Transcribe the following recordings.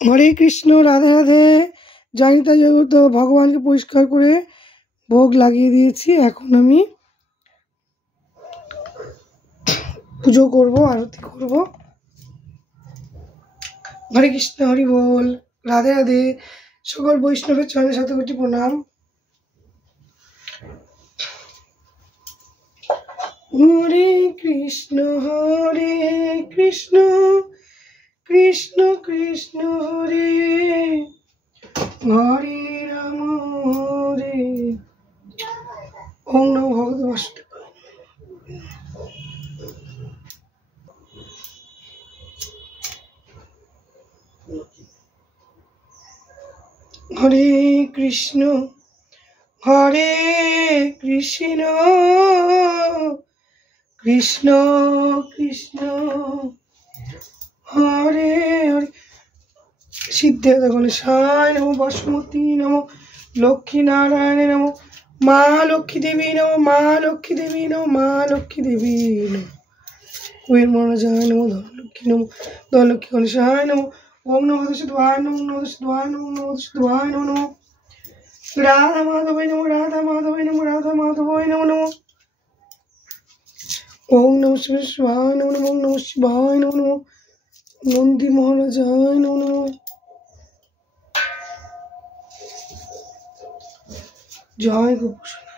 হরে কৃষ্ণ, রাধে রাধে। জানিতা জগত ভগবানকে পরিষ্কার করে ভোগ লাগিয়ে দিয়েছি। এখন আমি পুজো করব, আরতি করব। হরে কৃষ্ণ, হরি বল, রাধে রাধে। সকল বৈষ্ণবের চরণে শতকোটি প্রণাম। হরে কৃষ্ণ কৃষ্ণ কৃষ্ণ হরে হরে রাম হরে। ওম নমো ভগবতে বাসুদেবায়। হরে কৃষ্ণ কৃষ্ণ কৃষ্ণ হরে হরে। সিদ্ধের গণেশায় নমো, বসুমতী নমো, লক্ষ্মী নারায়ণে নমো, মা লক্ষ্মী দেবী নমো, মা লক্ষ্মী দেবী নমো, মা লক্ষ্মী দেবী নমো। কুবের মহারাজায় নমো, ধনলক্ষ্মী নমো, ধনলক্ষ্মী গণেশায় নমো। ওম নমো দশদ্বায় নমো, নমো দশদ্বায় নমো, নমো দশদ্বায় নমো নমো। রাধা মাধবায় নমো, রাধা মাধবায় নমো, রাধা মাধবায় নমো নমো। ওম নমঃ শিবায় নমো, ওম নমঃ শিবায় নমো নমো। নন্দী মহারাজায় নমো নমো। জয় গোপুষণা।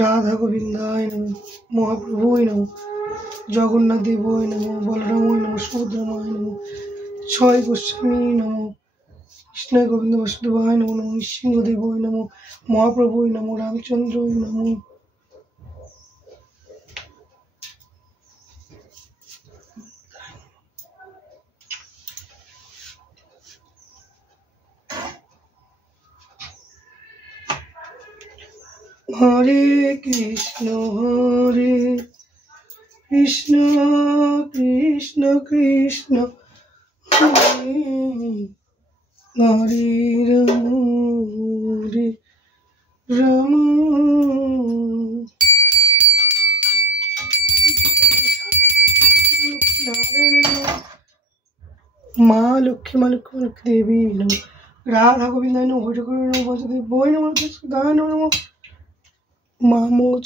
রাধা গোবিন্দায় নমো, মহাপ্রভুয় নমো, জগন্নাথ দেবয় নমো, বলরাময় নমো, সুভদ্রাময় নমো, ছয় গোস্বামী নমো, কৃষ্ণ গোবিন্দ বাসুদেবায় নমো নমো, নৃসিংহদেবয় নমো, মহাপ্রভুয় নমো, রামচন্দ্রয় নমো। হরে কৃষ্ণ কৃষ্ণ কৃষ্ণ হরে হরে রাম মা লক্ষ্মী দেবী নমো। রাধা গোবিন্দায় নমো, হরে কৃষ্ণ নমো, বাসুদেব বৈ নমো, কৃষ্ণদায় নমো, মা মোজ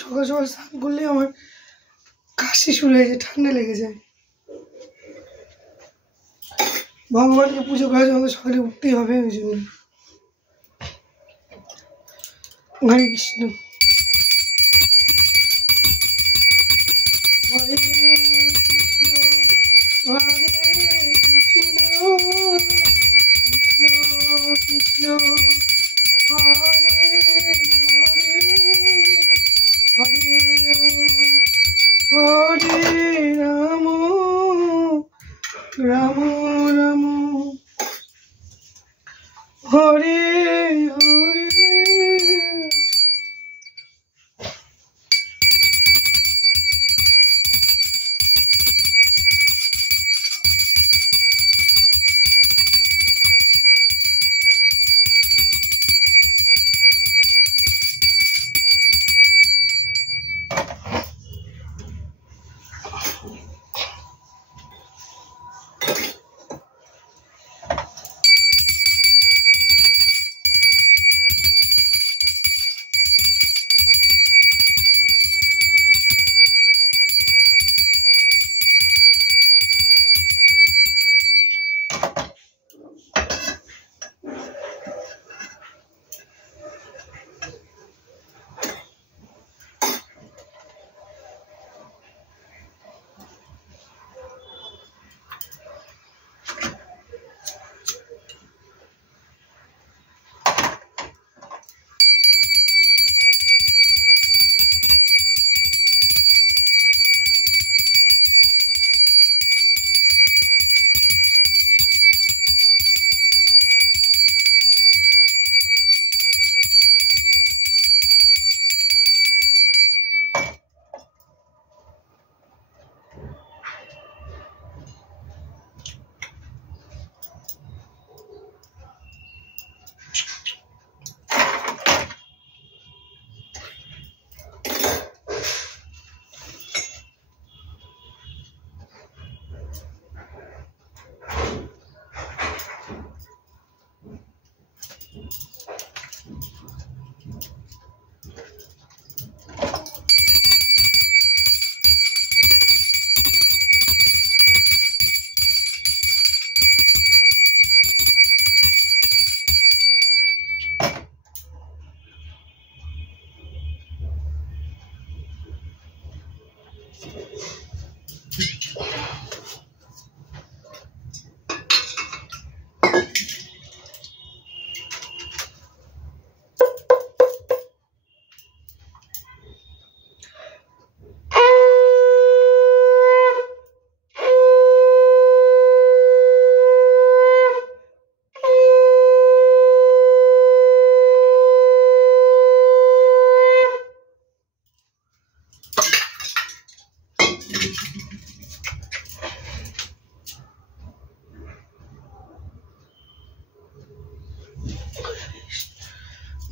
সকাল সকাল স্নান করলে আমার কাশি শুরু হয়ে যায়, ঠান্ডা লেগে যায়। ভগবানকে পুজো করার জন্য সকালে উঠতেই হবে, ওই জন্য। হরে কৃষ্ণ।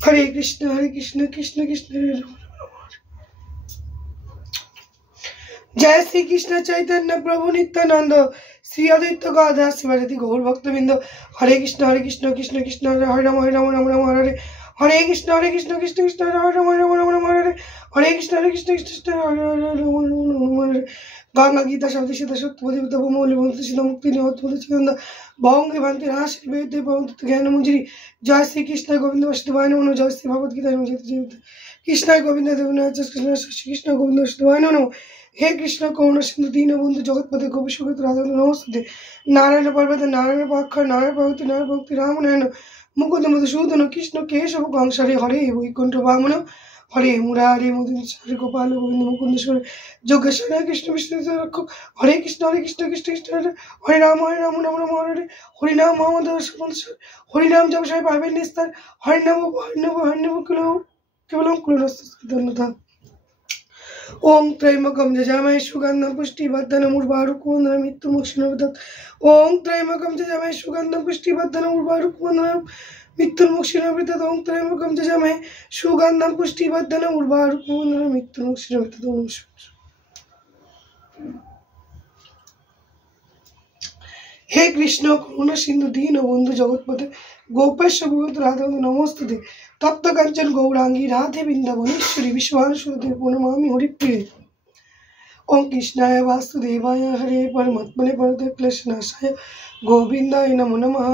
हरे कृष्ण कृष्ण कृष्ण हरे राम। जय श्री कृष्ण चैतन्य प्रभु नित्यानंद श्री अद्वैत गदाधर शिवासादि गौर भक्तवृंद। हरे कृष्ण कृष्ण कृष्ण हरे राम राम राम हरे हरे। हरे कृष्ण कृष्ण कृष्ण हरे राम राम राम हरे हरे। हरे कृष्ण कृष्ण हरे राम हरे। गंगा गीता शांति सीता सत्यवती तपोमौलि भक्ति सीता मुक्ति निहत चिदंद भौंगे भांति राशि वेद भवंत ज्ञान मंजरी। जय श्री कृष्ण गोविंद वसुदेवाय नमः। जय श्री भगवद गीता कृष्ण गोविंद देवनाथ कृष्ण कृष्ण गोविंद वसुदेवाय नमः। हे कृष्ण करुणा सिंधु दीन बंधु जगतपते गोपीशोक राधा नमस्ते। नारायण पर्वत नारायण पाक्षर नारायण भक्ति नारायण भक्ति राम नारायण मुकुंद मधुसूदन कृष्ण केशव कांक्षरे हरे वैकुंठ वामन हरे मुरारे मधुसूदन गोपाल गोविंद मुकुंदेश्वर जोगेश्वर कृष्ण विष्णु रक्षक। हरे कृष्ण कृष्ण कृष्ण हरे राम राम राम हरे हरि नाम मोहम्मद हरि नाम जब साहेब पावे निस्तार हरि नाम केवलम कुलरस्तुता। ओम त्रयंबकम यजामहे सुगंधं पुष्टिवर्धनम् उर्वारुकवन्दानां मृत्युर्मुक्षीयमामृतात्। ओम त्रयंबकम यजामहे सुगंधं पुष्टिवर्धनम् उर्वारुकवन्दानां मृत्युर्मुक्षीयमामृतात्। ओम त्रयंबकम यजामहे सुगंधं पुष्टिवर्धनम् उर्वारुकवन्दानां मृत्युर्मुक्षीयमामृतात्। हे कृष्ण करुणा सिंधु दीन बंधु जगतपते गोपेश भगवत राधा नमोस्तुते। तप्त कंचन गौरांगी राधे वृंदावनेश्वरी विश्वानुसुते प्रणमामि हरिप्रिये। ओम कृष्णाय वासुदेवाय हरे परमात्मने प्रणतक्लेशनाशाय गोविंदाय नमो नमः।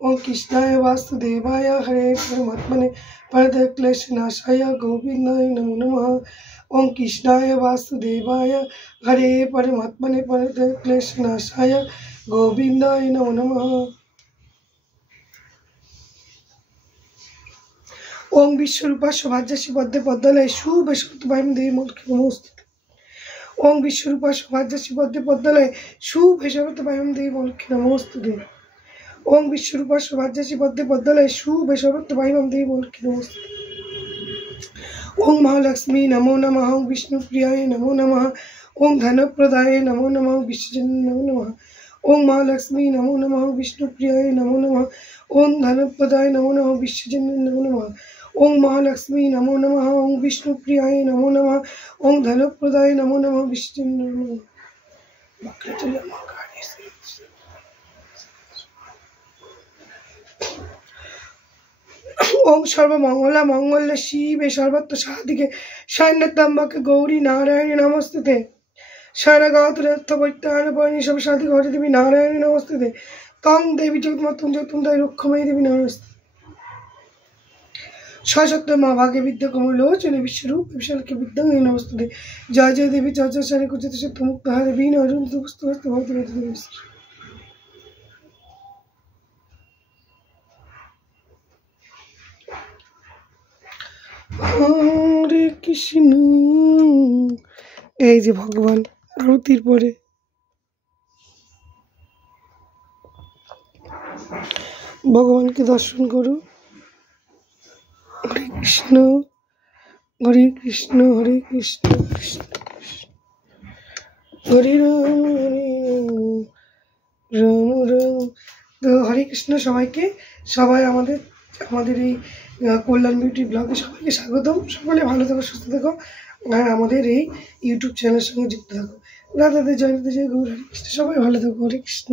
ओम कृष्णाय वासुदेवाय हरे परमात्मने प्रणतक्लेशनाशाय गोविंदाय नमो नमः। ओम कृष्णाय वासुदेवाय हरे परमात्मने प्रणतक्लेशनाशाय गोविंदाय नमो नमः। ओम विश्वरूपा शोभाज्यसी पद्मे पद्मलये शुभे शोभितपायं देवी मूर्ति नमोस्तुते। ओम विश्वरूपा शोभाज्यसी पद्मे पद्मलये शुभे शोभितपायं देवी मूर्ति नमोस्तुते। ओम विश्वरूपा शोभाज्यसी पद्मे पद्मलये शुभे शोभितपायं देवी मूर्ति नमोस्तुते। ओम महालक्ष्मी नमो नमः। ओम विष्णुप्रियाय नमो नमः। ओम धनप्रदाय नमो नमः। विश्वजननी नमो नमः। ओम महालक्ष्मी नमो नमः। विष्णुप्रियाय नमो नमः। ओम धनप्रदाय नमो नमः। विश्वजननी नमो नमः। ओम महालक्ष्मी नमो नमः। ओम विष्णुप्रियाय नमो नमः। ओम धनप्रदाय नमो नमः। विष्णुजननी नमो नमः। ओम सर्वमंगला मंगल्य शिवे सर्वत्र साधिके शरण्यत्र्यंबके गौरी नारायणी नमस्ते। शरणगात्रयर्थवैत्यायनपाणि सब साधिके हरे देवी नारायणी नमस्ते। तং देवी जगन्मातं जगदम्बायै रक्षमयी देवी नमस्ते। सशक्त माँ भाग्य विद्या कमलोचने विश्वरूप विशालके विद्याङ्गै नमस्ते। जय जय देवी जय जय शरण्य कुचित शक्ति मुक्त हरे वीण अरुण दुस्तुस्ते भवति देवी। हरे कृष्ण। এই যে ভগবান আরতির পরে ভগবানকে দর্শন করো। হরে কৃষ্ণ হরে কৃষ্ণ হরে কৃষ্ণ কৃষ্ণ হরে রাম রাম রাম। তো হরে কৃষ্ণ সবাইকে, সবাই আমাদের এই কল্যাণ বিউটি ব্লগে সবাইকে স্বাগতম। সকলে ভালো থাকো, সুস্থ থাকো, আর আমাদের এই ইউটিউব চ্যানেলের সঙ্গে যুক্ত থাকো। রাধে রাধে, জয় রাধে, জয় গৌর, হরে কৃষ্ণ। সবাই ভালো থাকো। হরে কৃষ্ণ।